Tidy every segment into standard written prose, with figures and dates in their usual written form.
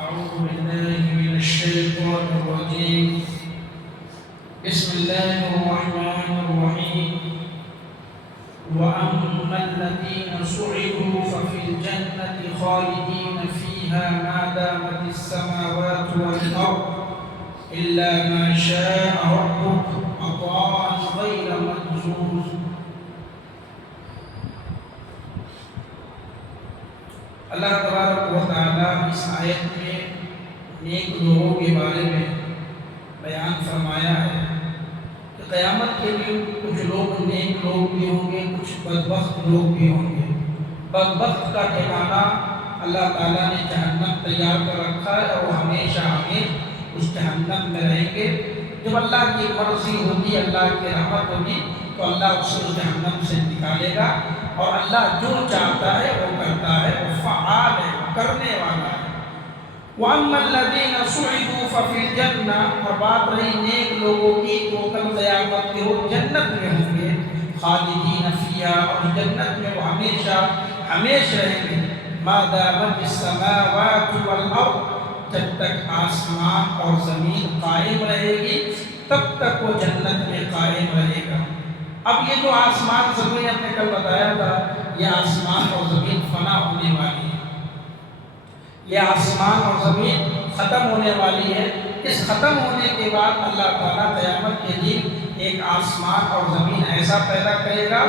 أعوذ بالله من الشيطان الرجيم. بسم الله الرحمن الرحيم. وأما الذين سعدوا ففي الجنة خالدين فيها ما دامت السماوات والأرض إلا ما شاء ربك عطاء غير مجذوذ. اللہ تبارک و تعالیٰ اس آیت میں نیک لوگوں کے بارے میں بیان فرمایا ہے کہ قیامت کے دن کچھ لوگ نیک لوگ بھی ہوں گے، کچھ بدبخت لوگ بھی ہوں گے۔ بدبخت کا ٹھکانہ اللہ تعالیٰ نے جہنم تیار کر رکھا ہے اور وہ ہمیشہ اس جہنم میں رہیں گے۔ جب اللہ کی مرضی ہوگی، اللہ کی رحمت ہوگی تو اللہ اسے اس جہنم سے نکالے گا، اور اللہ جو چاہتا ہے وہ کرتا ہے، وہ فعال ہے، وہ کرنے والا ہے۔ وَأَمَّا الَّذِينَ سُعِدُوا فَفِي الْجَنَّةِ، اور بات رہی نیک لوگوں کی تو کل قیامت کے وہ جنت میں ہوں گے، خالدین فیہا، اور جنت میں وہ ہمیشہ رہیں گے، ما دامت السماوات والارض، جب تک آسمان اور زمین قائم رہے گی تب تک وہ جنت میں قائم رہے گا۔ اب یہ جو آسمان زمین ہم نے کل بتایا تھا، یہ آسمان اور زمین فنا ہونے والی ہے، یہ آسمان اور زمین ختم ہونے والی ہے۔ اس ختم ہونے کے بعد اللہ تعالیٰ قیامت کے دن ایک آسمان اور زمین ایسا پیدا کرے گا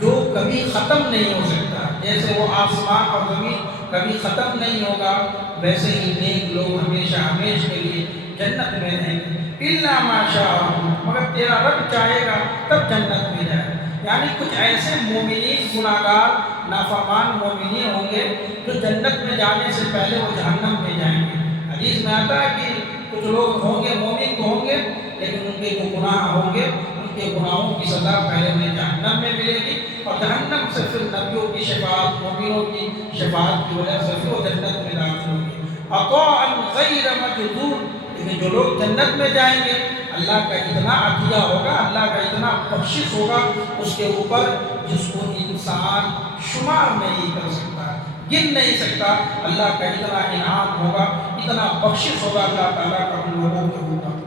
جو کبھی ختم نہیں ہو سکتا۔ جیسے وہ آسمان اور زمین کبھی ختم نہیں ہوگا، ویسے ہی نیک لوگ ہمیشہ کے لیے جنت میں رہیں گے۔ اِلَّا مَا شَاءَ رَبُّكَ، مگر تیرا رب چاہے گا تب جنت میں جائے۔ یعنی کچھ ایسے مومنین، گناہگار، نافرمان مومنین ہوں گے جو جنت میں جانے سے پہلے وہ جہنم میں جائیں گے۔ حدیث میں آتا ہے کہ کچھ لوگ ہوں گے، مومن تو ہوں گے، لیکن ان کے جو گناہ ہوں گے ان کے گناہوں کی سزا پہلے انہیں جہنم میں ملے گی، اور جہنم سے پھر نبیوں کی شفاعت، مومنوں کی شفاعت کی وجہ سے پھر وہ جنت میں داخل ہوں گے۔ عطاء غیر مجذوذ، لیکن جو لوگ جنت میں جائیں گے اللہ کا اتنا عطیہ ہوگا، اللہ کا اتنا بخشش ہوگا اس کے اوپر جس کو انسان شمار نہیں کر سکتا، گن نہیں سکتا۔ اللہ کا اتنا انعام ہوگا، اتنا بخشش ہوگا اللہ تعالیٰ کا ان لوگوں کے اوپر۔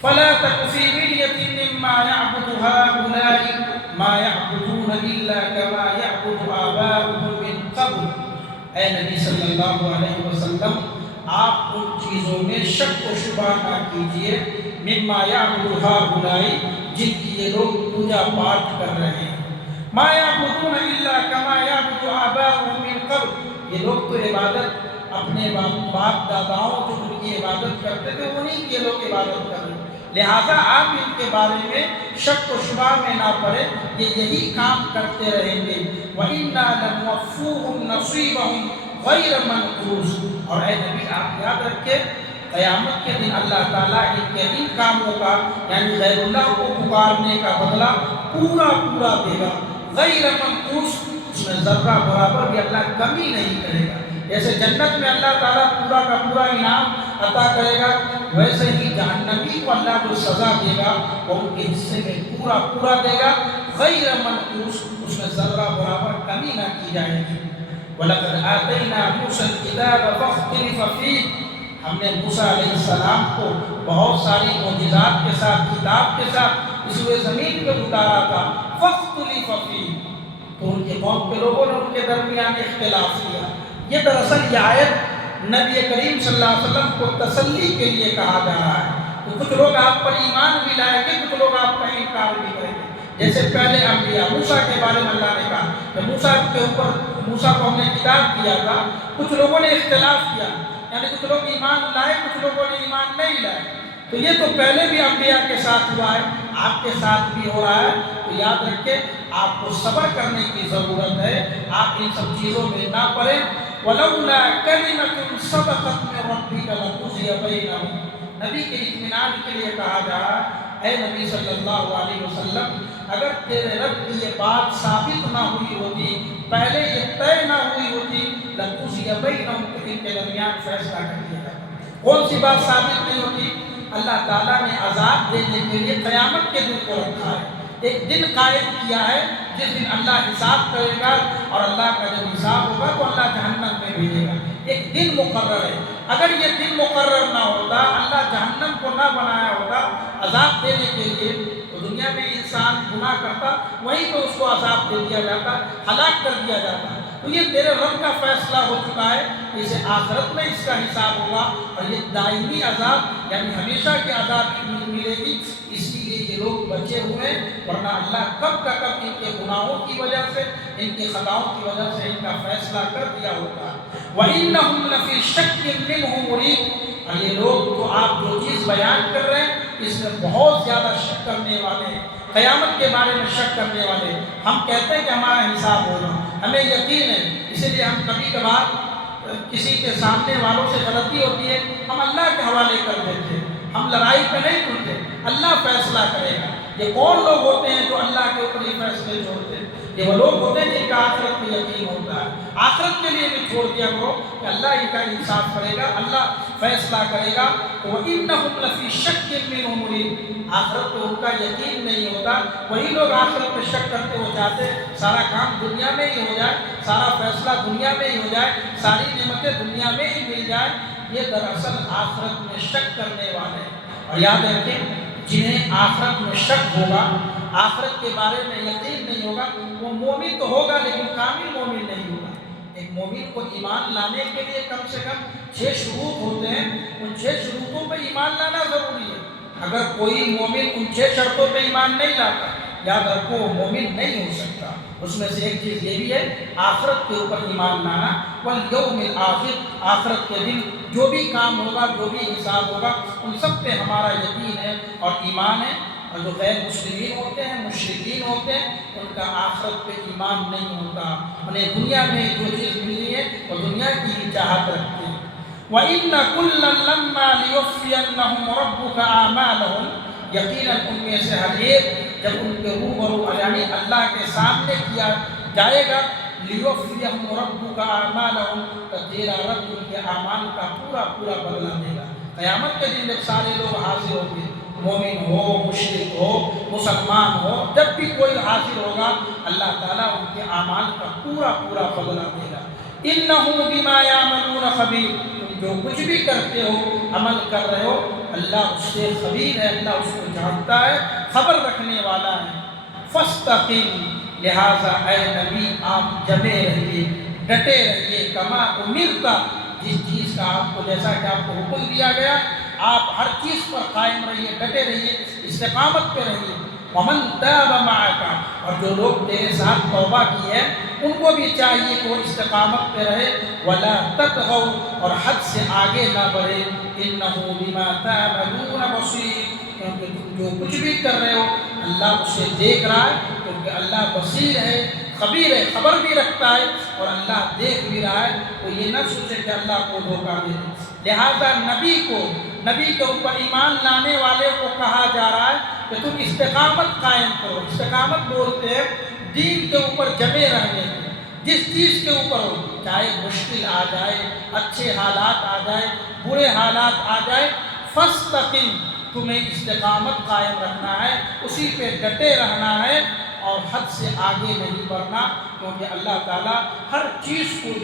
فَلَا تَكُ فِي مِرْيَةٍ مِّمَّا يَعْبُدُ هَٰؤُلَاءِ مَا يَعْبُدُونَ إِلَّا كَمَا يَعْبُدُ آبَاؤُهُم مِّن قَبْلُ۔ اے نبی صلی اللہ علیہ وسلم، آپ ان چیزوں میں شک و شبہ نہ کیجئے، مما یعبد ہؤلاء، جن کی یہ لوگ پوجا پاٹ کر رہے ہیں۔ ما یعبدون الا کما یعبد آباؤہم من قبل، یہ لوگ تو عبادت اپنے باپ داداؤں جو ان کی عبادت کرتے تھے انہی کی یہ لوگ عبادت کر رہے ہیں، لہذا آپ ان کے بارے میں شک و شبہ میں نہ پڑے، یہ یہی کام کرتے رہیں گے۔ وَإِنَّا لَنُوَفُّوهُمْ نَصِيبَهُمْ غَيْرَ مَنقُوصٍ، اور اے نبی آپ یاد رکھیں قیامت کے دن اللہ تعالیٰ ان کے ان کاموں کا، یعنی غیر اللہ کو پکارنے کا بدلہ پورا دے گا۔ غیر منقوص، اس میں ذرہ برابر بھی اللہ کمی نہیں کرے گا۔ جیسے جنت میں اللہ تعالیٰ پورا کا پورا انعام عطا کرے گا، ویسے ہی جہنمی کو اللہ جو سزا دے گا وہ ان کے حصے میں پورا دے گا۔ غیر منقوص، اس میں ذرہ برابر کمی نہ کی جائے گی۔ وَلَقَدْ آتَيْنَا مُوسَى الْكِتَابَ فَاخْتَلَفَ فِيهِ، ہم نے موسیٰ علیہ السلام کو بہت ساری معجزات کے ساتھ، کتاب کے ساتھ اس ہوئے زمین پہ اتارا تھا۔ فَاخْتَلَفَ فِيهِ، تو ان کے قوم کے لوگوں نے ان کے درمیان اختلاف کیا۔ یہ دراصل یہ آیت نبی کریم صلی اللہ علیہ وسلم کو تسلی کے لیے کہا جا رہا ہے کہ کچھ لوگ آپ پر ایمان بھی لائیں گے، کچھ لوگ آپ کا انکار بھی کریں گے۔ جیسے پہلے انبیاء، موسیٰ کے بارے میں اللہ نے کہا کہ موسیٰ کو ہم نے کتاب دیا تھا، کچھ لوگوں نے اختلاف کیا، یعنی کچھ لوگ ایمان لائے، کچھ لوگوں نے ایمان نہیں لائے۔ تو یہ تو پہلے بھی انبیاء کے ساتھ ہوا ہے، آپ کے ساتھ بھی ہو رہا ہے۔ تو یاد رکھیں آپ کو صبر کرنے کی ضرورت ہے، آپ ان سب چیزوں میں نہ پڑیں۔ وَلَوْلَا كَلِمَةٌ سَبَقَتْ مِن رَّبِّكَ لَقُضِيَ بَيْنَهُمْ، نبی کے اطمینان کے لیے کہا جا رہا ہے، اے نبی صلی اللہ علیہ وسلم، اگر تیرے رب کی یہ بات ثابت نہ ہوئی ہوتی، پہلے یہ طے نہ ہوئی ہوتی، لَقُضِيَ بَيْنَهُمْ، تو ان کے درمیان فیصلہ کر دیا جاتا۔ کون سی بات ثابت نہیں ہوتی؟ اللہ تعالیٰ نے عذاب دینے کے لیے قیامت کے دن کو رکھا ہے، ایک دن قائم کیا ہے جس دن اللہ حساب کرے گا، اور اللہ کا جب حساب ہوگا تو اللہ جہنم میں بھیجے گا۔ ایک دن مقرر ہے۔ اگر یہ دن مقرر نہ ہوتا، اللہ جہنم کو نہ بنایا ہوتا عذاب دینے کے لیے، تو دنیا میں انسان گناہ کرتا، وہیں تو اس کو عذاب دے دیا جاتا، ہلاک کر دیا جاتا۔ تو یہ تیرے رب کا فیصلہ ہو چکا ہے، اسے آخرت میں اس کا حساب ہوگا، اور یہ دائمی عذاب یعنی ہمیشہ کی عذاب ملے گی۔ اس لیے یہ لوگ بچے ہوئے ہیں، ورنہ اللہ کب کا کب ان کے گناہوں کی وجہ سے، ان کی خطاؤں کی وجہ سے ان کا فیصلہ کر دیا ہوتا۔ وَإِنَّهُمْ لَفِي شَكٍّ مِّنْهُ مُرِيبٍ، اور یہ لوگ تو آپ جو چیز بیان کر رہے ہیں اس میں بہت زیادہ شک کرنے والے ہیں، قیامت کے بارے میں شک کرنے والے۔ ہم کہتے ہیں کہ ہمارا حساب ہوگا، ہمیں یقین ہے، اسی لیے ہم کبھی کبھار کسی کے سامنے والوں سے غلطی ہوتی ہے ہم اللہ کے حوالے کر دیتے ہیں، ہم لڑائی پہ نہیں ٹوٹتے، اللہ فیصلہ کرے گا۔ یہ کون لوگ ہوتے ہیں جو اللہ کے اوپر ہی فیصلے چھوڑتے ہیں؟ یہ وہ لوگ ہوتے ہیں جن کا آخرت میں یقین ہوتا ہے۔ آخرت کے لیے بھی چھوڑ دیا کرو کہ اللہ ان کا انصاف کرے گا، اللہ فیصلہ کرے گا۔ وَإِنَّهُمْ لَفِي شَكٍّ مِّنْهُ مُرِيبٍ، آخرت تو ان کا یقین نہیں ہوتا، وہی لوگ آخرت میں شک کرتے ہو جاتے سارا کام دنیا میں ہی ہو جائے، سارا فیصلہ دنیا میں ہی ہو جائے، ساری نعمتیں دنیا میں ہی مل جائیں۔ یہ دراصل آخرت میں شک کرنے والے ہیں۔ اور یاد رکھیں، جنہیں آخرت میں شک ہوگا، آخرت کے بارے میں یقین نہیں ہوگا، وہ مومن تو ہوگا لیکن کامل مومن نہیں ہوگا۔ ایک مومن کو ایمان لانے کے لیے کم سے کم 6 شروط ہوتے ہیں، ان 6 شروطوں پہ ایمان لانا ضروری ہے۔ اگر کوئی مومن ان 6 شرطوں پہ ایمان نہیں لاتا، یاد رکھو وہ مومن نہیں ہو سکتا۔ اس میں سے ایک چیز یہ بھی ہے آخرت کے اوپر ایمان لانا، والیوم الآخر، آخرت کے دن جو بھی کام ہوگا، جو بھی حساب ہوگا، ان سب پہ ہمارا یقین ہے اور ایمان ہے۔ اور جو غیر مسلمین ہوتے ہیں، مشرکین ہوتے ہیں، ان کا آخرت پہ ایمان نہیں ہوتا، انہیں دنیا میں جو چیز ملی ہے وہ دنیا کی ہی چاہت رکھتے ہیں۔ وَإِنَّ كُلًّا لَمَّا لِيُوَفِّيَنَّهُمْ رَبُّكَ أَعْمَالَهُمْ، یقیناً ان میں سے ہر ایک جب ان کے روبرو یعنی اللہ کے سامنے کیا جائے گا، لِيُوَفِّيَهُمْ رَبُّكَ أَعْمَالَهُمْ، تو تیرا رب ان کے اعمال کا پورا پورا بدلہ دے گا۔ قیامت کے دن جب سارے لوگ حاضر ہوں گے، مومن ہو، مشرک ہو، مسلمان ہو، جب بھی کوئی حاضر ہوگا، اللہ تعالیٰ ان کے اعمال کا پورا پورا بدلہ دے گا۔ إِنَّهُ بِمَا يَعْمَلُونَ خَبِيرٌ، تم جو کچھ بھی کرتے ہو، عمل کر رہے ہو، اللہ اس سے خبیر ہے، اللہ اس کو جانتا ہے، خبر رکھنے والا ہے۔ فَاسْتَقِمْ، لہٰذا اے نبی آپ جمے رہیے، ڈٹے رہیے، کما امرتا، جس چیز کا آپ کو جیسا کہ آپ کو حکم دیا گیا آپ ہر چیز پر قائم رہیے، ڈٹے رہیے، استقامت پہ رہیے۔ وَمَن تَابَ مَعَكَ، اور جو لوگ تیرے ساتھ توبہ کی ہے ان کو بھی چاہیے کہ وہ استقامت پہ رہے۔ وَلَا تَطْغَوْا، اور حد سے آگے نہ بڑھے۔ إِنَّهُ بِمَا تَعْمَلُونَ بَصِيرٌ، کیونکہ تم جو کچھ بھی کر رہے ہو اللہ اسے دیکھ رہا ہے، کیونکہ اللہ بصیر ہے، خبیر ہے، خبر بھی رکھتا ہے اور اللہ دیکھ بھی رہا ہے۔ تو یہ نہ سوچے کہ اللہ کو دھوکہ دے۔ لہذا نبی کے اوپر ایمان لانے والے کو کہا جا رہا ہے کہ تم استقامت قائم کرو۔ استقامت بولتے ہیں دین کے اوپر جمے رہنے کو، جس چیز کے اوپر ہو، چاہے مشکل آ جائے، اچھے حالات آ جائے، برے حالات آ جائے، فاستقم، تمہیں استقامت قائم رکھنا ہے، اسی پہ ڈٹے رہنا ہے اور حد سے آگے نہیں بڑھنا، کیونکہ اللہ تعالیٰ ہر چیز کو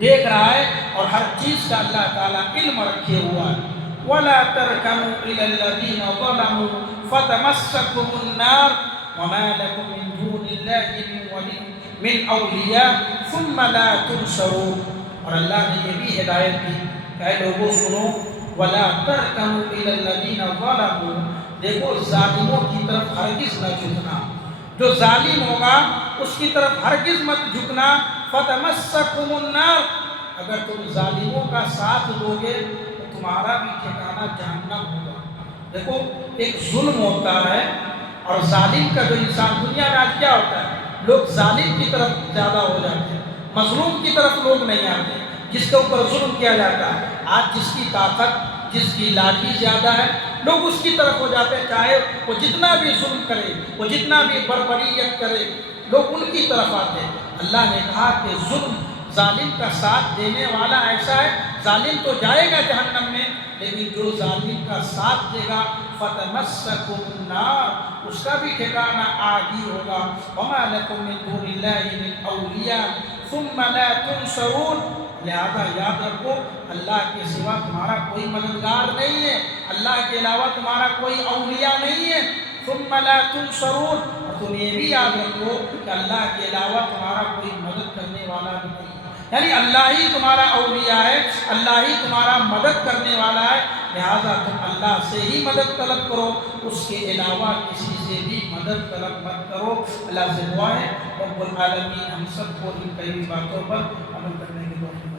دیکھ رہا ہے اور ہر چیز کا اللہ تعالیٰ علم رکھے ہوا ہے۔ وَلَا تَرْكَنُوا إِلَى الَّذِينَ ظَلَمُوا فَتَمَسَّكُمُ النَّارُ وَمَا لَكُم مِّن دُونِ اللَّهِ مِن وَلِيٍّ مِّنْ أَوْلِيَاءَ ثُمَّ لَا تُنصَرُونَ۔ اور اللہ نے یہ بھی ہدایت دی کہ اے لوگوں سنو، وَلَا تَرْكَنُوا إِلَى الَّذِينَ ظَلَمُوا، دیکھو ظالموں کی طرف ہرگز نہ جھکنا، جو ظالم ہوگا اس کی طرف ہرگز مت جھکنا۔ فَتَمَسَّكُمُ النَّارُ، اگر تم ظالموں کا ساتھ دو گے تو تمہارا بھی ٹھکانہ جہنم ہوگا۔ دیکھو ایک ظلم ہوتا ہے اور ظالم کا جو انسان، دنیا میں آج کیا ہوتا ہے، لوگ ظالم کی طرف زیادہ ہو جاتے ہیں، مظلوم کی طرف لوگ نہیں آتے۔ جس کے اوپر ظلم کیا جاتا ہے، آج جس کی طاقت، جس کی لاٹھی زیادہ ہے، لوگ اس کی طرف ہو جاتے ہیں، چاہے وہ جتنا بھی ظلم کرے، وہ جتنا بھی بربریت کرے، لوگ ان کی طرف آتے ہیں۔ اللہ نے کہا کہ ظالم کا ساتھ دینے والا ایسا ہے، ظالم تو جائے گا جہنم میں، لیکن جو ظالم کا ساتھ دے گا فَتَمَسَّكُمُ النَّارُ، اس کا بھی ٹھکانہ آگ ہی ہوگا۔ وَمَا لَكُم مِّن دُونِ اللَّهِ مِنْ أَوْلِيَاءَ ثم لا تنصرون، لہذا یاد رکھو اللہ کے سوا تمہارا کوئی مددگار نہیں ہے، اللہ کے علاوہ تمہارا کوئی اولیاء نہیں ہے۔ ثم لا تنصرون، اور تم یہ بھی یاد رکھو کہ اللہ کے علاوہ تمہارا کوئی مدد کرنے والا بھی نہیں ہے، یعنی اللہ ہی تمہارا اولیاء ہے، اللہ ہی تمہارا مدد کرنے والا ہے، لہذا تم اللہ سے ہی مدد طلب کرو، اس کے علاوہ کسی سے بھی مدد طلب مت کرو۔ اللہ سے دعا ہے رب العالمین ہم سب کو ان کئی باتوں پر عمل کرنے کی توفیق